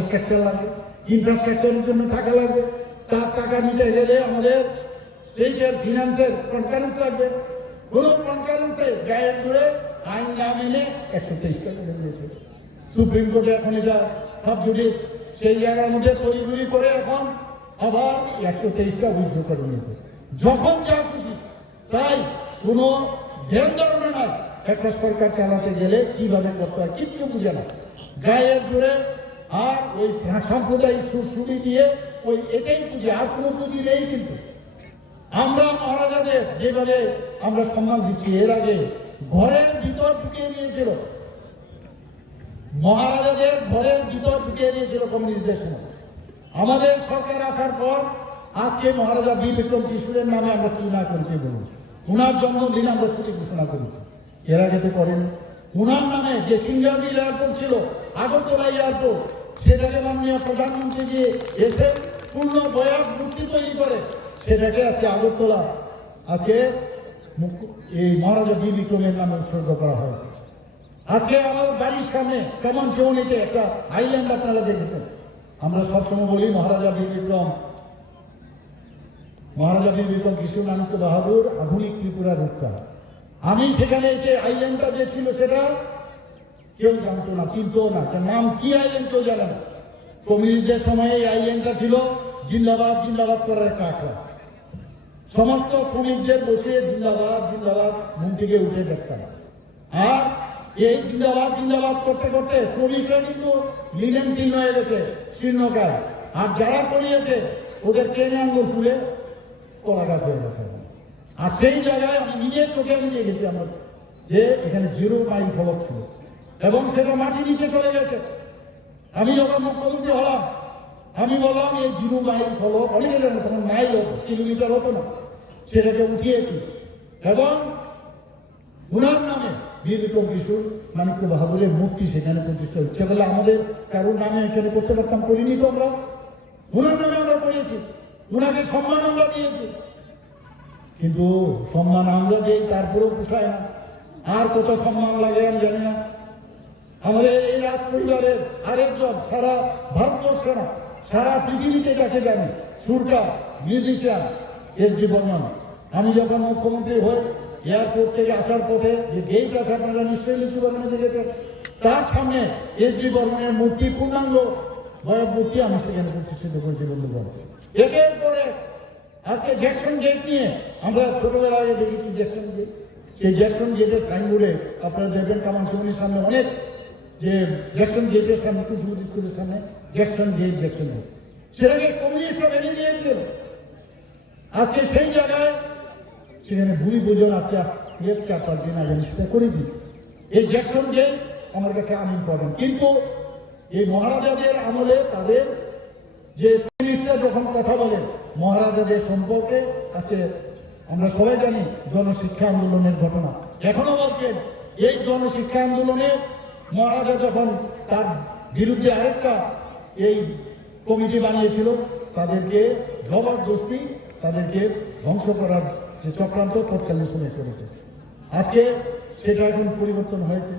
Infrastructure লাগবে, ইনফ্রাস্ট্রাকচারের জন্য টাকা লাগবে, তার টাকা নিতে গেলে আমাদের স্টেটের ফিনান্সের কনকারেন্স লাগবে। কোনো কনকারেন্সে গায়ের জোরে আইন না মেনে 123 টাকা দিয়েছে সুপ্রিম কোর্টে। এখন এটা সাবজুডিস, সেই জায়গার মধ্যে সরিগুলি করে এখন আবার 123টা উইথড্র করে নিয়েছে। যখন যা খুশি তাই, কোনো ধ্যান ধারণা নয়। একটা সরকার চালাতে গেলে কিভাবে করতে হয় কিচ্ছু বুঝে না, গায়ের জোরে আর ওই সাম্প্রদায়িক সুরসুরি দিয়ে ওই এটাই পুঁজি, আর কোনো পুঁজি নেই। কিন্তু আমরা মহারাজাদের যেভাবে আমরা সম্মান দিচ্ছি, এর আগে ঘরের ভিতর ঢুকিয়ে দিয়েছিল, মহারাজাদের ঘরের ভিতর ঢুকিয়ে দিয়েছিল কমিউনিস্টদের সময়। আমাদের সরকার আসার পর আজকে মহারাজা বীর বিক্রম কিশোরের নামে আমরা কি না করেছি বলুন? ওনার জন্মদিন আমরা ছুটি ঘোষণা করেছি, এর আগে তো করেন। ওনার নামে যে সিঙ্গারবিল এয়ারপোর্ট ছিল, আগরতলা এয়ারপোর্ট, সেটাকে মাননীয় প্রধানমন্ত্রী যে এসে পূর্ণ বয়ান মূর্তি তৈরি করে, সেটাকে আজকে আগরতলা আজকে এই মহারাজা বীর বিক্রমের নামে উৎসর্গ করা হয়। আজকে আমাদের বাড়ির সামনে কেমন চৌনিতে একটা আইল্যান্ড আপনারা দেখেছেন। আমরা সবসময় বলি মহারাজা বীর বিক্রম কৃষ্ণানন্দ বাহাদুর আধুনিক ত্রিপুরা রূপটা। আমি সেখানে এসে আইল্যান্ডটা যে ছিল সেটা কেউ জানতো না, চিনতো না, নাম কি আইল্যান্ড কেউ জানে না। কমিউনিস্টদের সময়ে এই আইল্যান্ডটা ছিল জিন্দাবাদ জিন্দাবাদ করার একটা আখড়া। সমস্ত শ্রমিকদের বসে জিন্দাবাদ জিন্দাবাদ ঘুম থেকে উঠে দেখতাম। আর এই জিন্দাবাদ জিন্দাবাদ করতে করতে শ্রমিকরা কিন্তু লিনেন চিহ্ন হয়ে গেছে, শীর্ণকায়। আর যারা করিয়েছে ওদের টেনে আঙ্গুল ফুলে কলা গাছ হয়ে গেছে। আর সেই জায়গায় আমি নিজের চোখে আমি দেখেছি আমার, যে এখানে 0 মাইল ফলক ছিল এবং সেটা মাটি নিচে চলে গেছে। আমি যখন মুখ্যমন্ত্রী হলাম আমি বললাম এই 0 মাইল ফলক, অনেকে জানো তখন মাইল হতো, কিলোমিটার হতো না, সেটাকে উঠিয়েছি এবং ওনার নামে বীর বিক্রম কিশোর মানিক্য বাহাদুরের মূর্তি সেখানে প্রতিষ্ঠা হচ্ছে। বলে আমাদের কারোর নামে এখানে করতে পারতাম, করিনি তো আমরা, ওনার নামে আমরা করিয়েছি, ওনাকে সম্মান আমরা দিয়েছি। কিন্তু সম্মান আমরা দিই, তারপরেও পোষায় না। আর কত সম্মান লাগে আমি জানি না। আমাদের এই রাজ পরিবারের আরেকজন সারা ভারতবর্ষ না, সারা পৃথিবীতে যাকে জানে, সুরকার মিউজিশিয়ান এস.ডি. বর্মন। আমি যখন মুখ্যমন্ত্রী হই, এয়ারপোর্ট থেকে আসার পথে যে গেট আছে আপনারা নিশ্চয়ই লিচু বাগানে দেখেছেন, তার সামনে এস.ডি. বর্মনের মূর্তি, পূর্ণাঙ্গ ভয়ের মূর্তি আমি সেখানে প্রতিষ্ঠিত করেছি বন্ধুগণ। একের পরে আজকে জ্যাকসন গেট নিয়ে আমরা ছোটবেলা আগে দেখেছি জ্যাকসন গেট। সেই জ্যাকসন গেটের সাইনবোর্ডে আপনারা দেখবেন কামান চৌমনির সামনে অনেক, যে জ্যাকসন গেটের সামনে, কুশমতি স্কুলের সামনে জ্যাকসন গেট, জ্যাকসন গেট, সেটাকে কমিউনিস্টরা ভেঙে দিয়েছিল। আজকে সেই জায়গায় সেখানে ভূমি পূজন আজকে 4-5 দিন আগে আমি সেটা করেছি। এই জ্যাকসন গেট আমার কাছে আনইম্পর্টেন্ট, কিন্তু এই মহারাজাদের আমলে তাদের যে কমিউনিস্টরা যখন কথা বলেন মহারাজাদের সম্পর্কে, আজকে আমরা সবাই জানি জনশিক্ষা আন্দোলনের ঘটনা এখনো বলছেন। এই জনশিক্ষা আন্দোলনে মহারাজা যখন তার বিরুদ্ধে আরেকটা এই কমিটি বানিয়েছিল, তাদেরকে জবরদস্তি তাদেরকে ধ্বংস করার যে চক্রান্ত তৎকালীন সময় করেছে। আজকে সেটা এখন পরিবর্তন হয়েছে,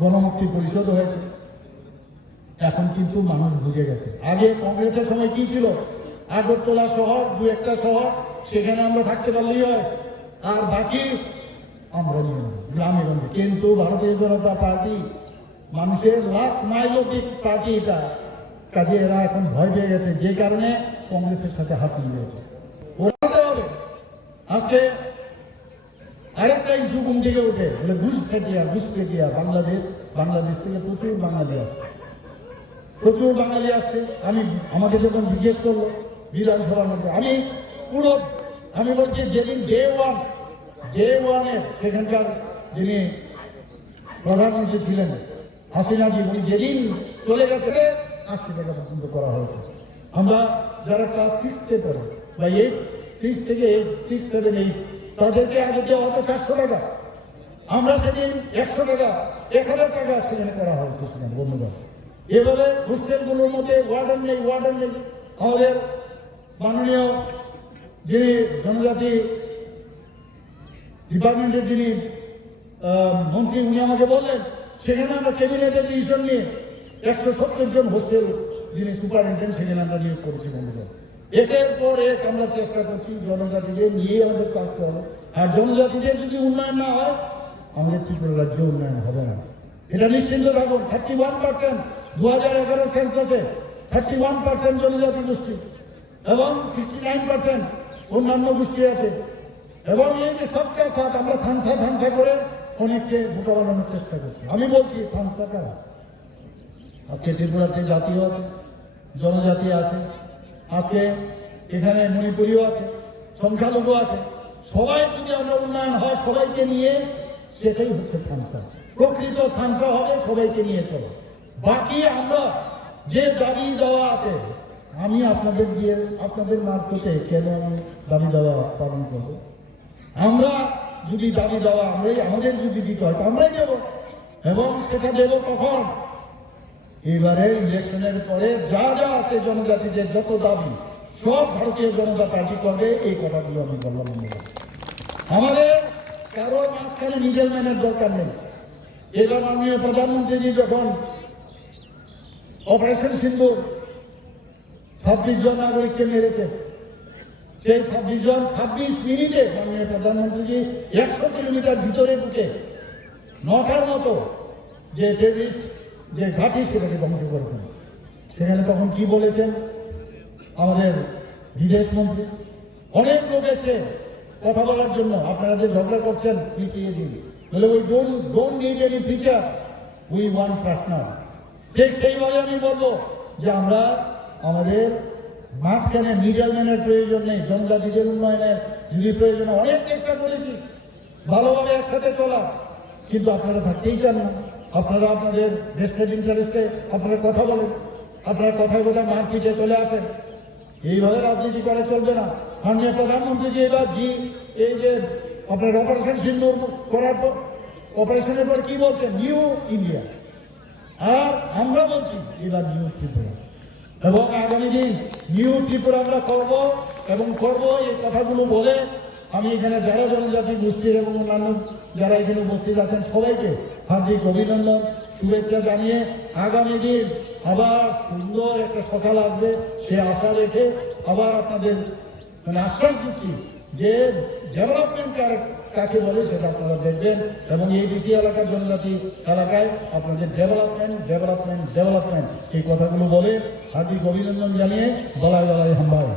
গণমুক্তি পরিষদ হয়েছে। এখন কিন্তু মানুষ বুঝে গেছে। আগে কংগ্রেসের সময় কি ছিল, আগরতলা শহর, 2-1টা শহর, সেখানে আমরা থাকতে পারলেই হয়, আর বাকি আমরা নিয়ে নেব গ্রামে গঞ্জে। কিন্তু ভারতীয় জনতা পার্টি মানুষের লাস্ট মাইল অব্দি পার্টি এটা, কাজে এরা এখন ভয় পেয়ে গেছে, যে কারণে কংগ্রেসের সাথে হাত মিলিয়ে গেছে। ওরাতে হবে। আজকে আরেকটা ইস্যু ঘুম থেকে ওঠে, বলে ঘুষপেটিয়া। বাংলাদেশ থেকে প্রচুর বাঙালি আসছে। আমাকে যখন জিজ্ঞেস করলো বিধানসভার মধ্যে, আমি বলছি যেদিন ডে ওয়ানের সেখানকার যিনি প্রধানমন্ত্রী ছিলেন হাসিনাজি, উনি যেদিন চলে গেছে 80 টাকা পর্যন্ত করা হয়েছে। আমরা যারা ক্লাস 6-তে পড়ে বা 6 থেকে 6, 7, 8 তাদেরকে আগে দেওয়া হতো 400 টাকা। আমরা সেদিন 100 টাকা, 1000 টাকা সেখানে করা হয়েছে সেখানে বন্ধুরা। এভাবে হোস্টেলগুলোর মধ্যে ওয়ার্ডেন নেই। আমাদের মাননীয় যিনি জনজাতি ডিপার্টমেন্টের যিনি মন্ত্রী, উনি আমাকে বললেন সেখানে আমরা ক্যাবিনেটের ডিসিশন নিয়ে 170 জন হোস্টেল যিনি সুপারিনটেন্ডেন্ট সেখানে আমরা নিয়োগ করেছি বন্ধুরা। একের পর এক আমরা চেষ্টা করছি জনজাতিদের নিয়ে আমাদের থাকতে হবে। আর জনজাতিদের যদি উন্নয়ন না হয় আমাদের ত্রিপুরা রাজ্য উন্নয়ন হবে না, এটা নিশ্চিন্ত থাকুন। 31% 2011 সেন্সাসে 31% জনজাতি গোষ্ঠী এবং 69% অন্যান্য গোষ্ঠী আছে। এবং এই যে সবকে সাথ আমরা থানসা করে অনেককে বোকা বানানোর চেষ্টা করছি। আমি বলছি থানসা কারা? আজকে ত্রিপুরাতে জাতীয় আছে, জনজাতি আছে, আজকে এখানে মণিপুরীও আছে, সংখ্যালঘু আছে। সবাই যদি আমরা উন্নয়ন হয় সবাইকে নিয়ে, সেটাই হচ্ছে থানসা। প্রকৃত থানসা হবে সবাইকে নিয়ে চলো। বাকি আমরা যে দাবি দেওয়া আছে, আমি আপনাদের দিয়ে আপনাদের মারফতে কেন আমি দাবি দেওয়া পালন করব? আমরা যদি দাবি দেওয়া আমাদের যদি দিতে হয় আমরাই দেব, এবং সেটা দেব কখন? এবারে ইলেকশনের পরে যা যা আছে জনজাতিদের যত দাবি সব ভারতীয় জনতা পার্টি করবে, এই কথাগুলো আমি বললাম। আমাদের কারো মাঝখানে মিডল ম্যানের দরকার নেই। এটা মাননীয় প্রধানমন্ত্রীজি যখন অপারেশন সিন্দুর 26 জন নাগরিককে মেরেছে, সেই 26 জন 26 মিনিটে মাননীয় প্রধানমন্ত্রীজি 100 কিলোমিটার ভিতরে ঢুকে 9টার মতো যে টেররিস্ট যে ঘাঁটি সেটাকে ধ্বংস করেছেন। সেখানে তখন কি বলেছেন আমাদের বিদেশ মন্ত্রী? অনেক লোক এসে কথা বলার জন্য, আপনারা যে ঝগড়া করছেন মিটিয়ে দিন, বলে ওই don't need any feature, we want partner. ঠিক সেইভাবে আমি বলবো যে আমরা আমাদের মাঝখানে মিডল ম্যানের প্রয়োজন নেই। জনজাতিদের উন্নয়নের যদি প্রয়োজন, অনেক চেষ্টা করেছি ভালোভাবে একসাথে চলা, কিন্তু আপনারা থাকতেই চান না। আপনারা আপনাদের ভেস্টেড ইন্টারেস্টে আপনারা কথা বলেন, আপনারা কথায় কোথায় মারপিটে চলে আসেন। এইভাবে রাজনীতি করে চলবে না। মাননীয় প্রধানমন্ত্রী যে এবার এই যে আপনার অপারেশন সিন্দুর করার পর, অপারেশনের পর কি বলছেন? New India. আর আমরা বলছি এবার নিউ ত্রিপুরা, এবং আগামী দিন নিউ ত্রিপুরা আমরা করব এবং করব। এই কথাগুলো বলে আমি এখানে যারা জনজাতি গোষ্ঠীর এবং অন্যান্য যারা এখানে উপস্থিত আছেন সবাইকে হার্দিক অভিনন্দন, শুভেচ্ছা জানিয়ে আগামী দিন আবার সুন্দর একটা সকাল আসবে সে আশা রেখে আবার আপনাদের আশ্বাস দিচ্ছি যে ডেভেলপমেন্ট কাকে বলে সেটা আপনারা দেখবেন, এবং এই ডিসি এলাকার জনজাতি এলাকায় আপনাদের ডেভেলপমেন্ট এই কথাগুলো বলে হার্দিক অভিনন্দন জানিয়ে গলায় হামবায়।